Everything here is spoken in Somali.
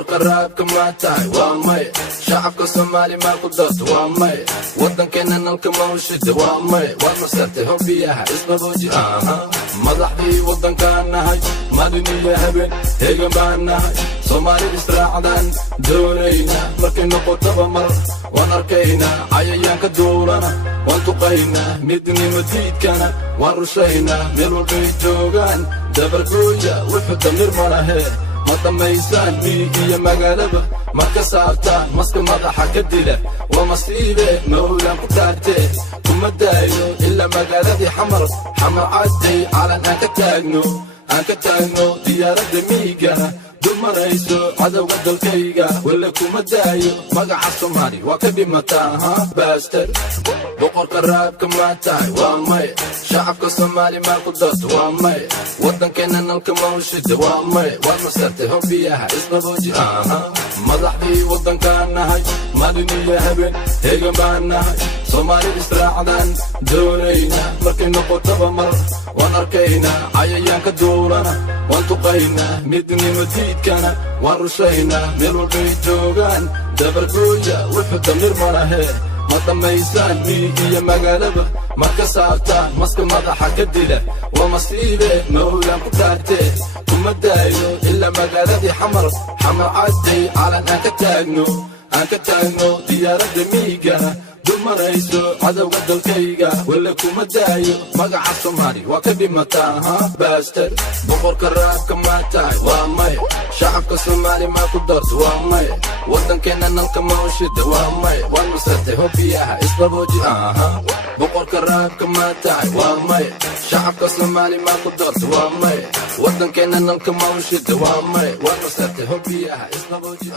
boqorka raabka ma tahay waa may shacabka Soomaali ma ku darto waa may wadankeena nalka ma u shida waa may waad masartay hobbiyaha isbabooji madaxdii wadankaan nahay maalin iyo habeen heegan baan nahay Soomaali israacdan doonayna markay noqotaba mar waan arkaynaa cayayaanka duulana waan tuqaynaa midnimo diidkana waan rushaynaa meel walbay joogaan dabargooya wuxuu damir ma lahe ma dhammaysaan miyigiyo magaalaba marka saabtaan maska madaxa ka dila waa masiibe mawlaan ku taagtee kuma daayo ilaa magaaladii xamar cadday calan aan ka taagno diyaaradda miigana dumarayso cadowga dalkayga walla kuma daayo magaca Soomaali waa ka dhimataa baaster boqorka raabka ma tahay waa may shacabka Soomaali ma ku darto waa may wadankeena nalka ma u shida waa may waad masartay hobbiyaha isbabooji madaxdii wadankaan nahay maalin iyo habeen heegan baan nahay Soomaali israacdan doonayna markay noqotaba mar waan arkaynaa cayayaanka duulana waan tuqaynaa midnimo diidkana waan rushaynaa meel walbay joogaan dabargooya wuxuu damir ma lahe ma dhammaysaan miyigiyo magaalaba marka saabtaan maska madaxa ka dila waa masiibe mawlaan ku taagtee kuma daayo ilaa magaaladii xamar cadday calan aan ka taagno diyaaradda miigana dumarayso cadowga dalkayga walla kuma daayo magaca Soomaali waa ka dhimataa baaster boqorka raabka ma tahay waa may shacabka Soomaali ma ku darto waa may wadankeena nalka ma u shida waa may waad masartay hobbiyaha isbabooji boqorka raabka ma tahay waa may shacabka Soomaali ma ku darto waa may wadankeena nalka ma u shida waa may waad masartay hobbiyaha isbabooji